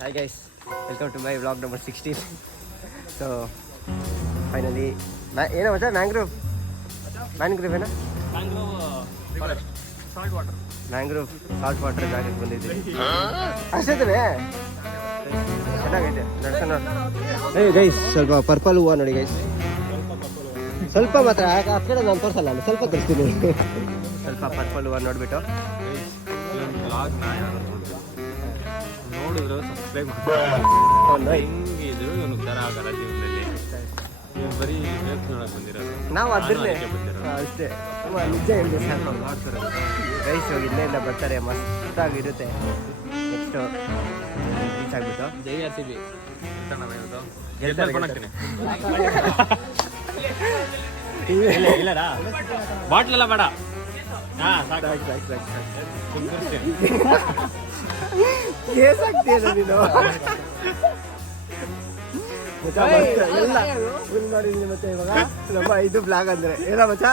Hi guys, welcome to my vlog number 16. So finally, ಏನೋ ಮಚ್ಚ mangrove ಏನೋ mangrove salt water ಜಾಗಕ್ಕೆ ಬಂದಿದ್ದೀವಿ. ಅಷ್ಟೇ ಚೆನ್ನಾಗೈತೆ ನಡ್ಸೋಣ. ಗೈಸ್ ಸ್ವಲ್ಪ ಪರ್ಪಲ್ ಹೂವು ನೋಡಿ ಗೈಸ್, ಸ್ವಲ್ಪ ಮಾತ್ರ ಆ ಕಡೆ ನಾನು ತೋರಿಸಲ್ಲ, ನಾನು ಸ್ವಲ್ಪ ತೋರಿಸ್ತೀನಿ. ಸ್ವಲ್ಪ ಪರ್ಪಲ್ ಹೂವು ನೋಡ್ಬಿಟ್ಟು ನೋಡಿದ್ರು ಸಬ್ಸ್ಕ್ರೈಬ್ ಮಾಡಿ. ಹೆಂಗಿದ್ರು ಇವನಿಗೆ ಥರ ಆಗಲ್ಲ ಜೀವನದಲ್ಲಿ. ನೀವು ಬರೀ ವೇಬ್ಸ್ ನೋಡಕ್ಕೆ ಬಂದಿರೋದು, ನಾವು ಅದನ್ನೇ ಬಂದಿರೋದು ಅಷ್ಟೇ. ನಿಜ ಹೇಳಿದೆ ಸರ್, ಗೈಸ್ ಇವಾಗ ಇಲ್ಲಿಂದ ಬರ್ತಾರೆ, ಮಸ್ತಾಗಿರುತ್ತೆ. ನೆಕ್ಸ್ಟು ರೀಚ್ ಆಗಿಬಿಟ್ಟು ಜೈ ಆರ್ ಸಿ ಬಿ ಇಲ್ಲರಾ ಬಾಟ್ಲೆಲ್ಲ ಬೇಡ. ಕೇಸಾಗ್ತೀಯಲ್ಲ ನೀನು. ಎಲ್ಲ ಫುಲ್ ಮಾಡಿದ್ದೀನಿ ಮತ್ತೆ ಇವಾಗ ನಮ್ಮ ಇದು ಬ್ಲಾಗ್ ಅಂದ್ರೆ ಏನ ಮಚ್ಚ.